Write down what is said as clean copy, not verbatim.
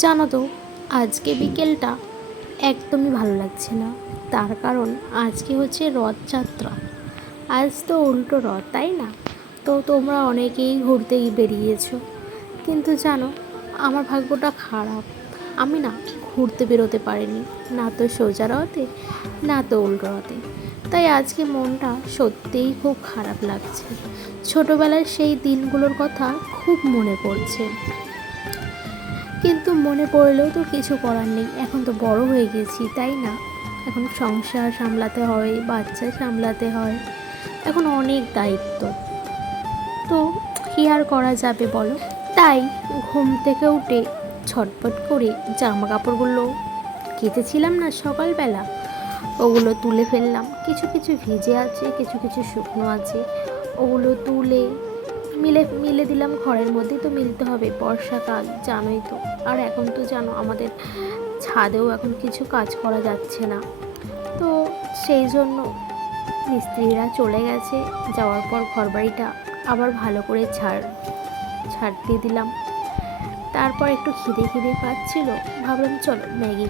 জানো তো, আজকে বিকেলটা একদমই ভালো লাগছে না। তার কারণ আজকে হচ্ছে রথযাত্রা। আজ তো উল্টো রথ, তাই না? তো তোমরা অনেকেই ঘুরতেই বেরিয়েছো, কিন্তু জানো, আমার ভাগ্যটা খারাপ। আমি না ঘুরতে বেরোতে পারিনি, না তো সোজা রথে, না তো উল্টো রথে। তাই আজকে মনটা সত্যিই খুব খারাপ লাগছে। ছোটোবেলার সেই দিনগুলোর কথা খুব মনে পড়ছে, কিন্তু মনে পড়লেও তো কিছু করার নেই। এখন তো বড় হয়ে গেছি, তাই না? এখন সংসার সামলাতে হয়, বাচ্চা সামলাতে হয়, এখন অনেক দায়িত্ব। তো কী আর করা যাবে বলো? তাই ঘুম থেকে উঠে ছটপট করে জামা কাপড়গুলো কেচেছিলাম না সকালবেলা, ওগুলো তুলে ফেললাম। কিছু কিছু ভিজে আছে, কিছু কিছু শুকনো আছে। ওগুলো তুলে মিলে মিলে দিলাম ঘরের মধ্যেই, তো মিলতে হবে, বর্ষাকাল জানোই তো। আর এখন তো জানো আমাদের ছাদেও এখন কিছু কাজ করা যাচ্ছে না, তো সেই জন্য মিস্ত্রিরা চলে গেছে। যাওয়ার পর ঘরবাড়িটা আবার ভালো করে ছাড় দিয়ে দিলাম। তারপর একটু খিদে খিদে পাচ্ছিল, ভাবলাম চলো ম্যাগি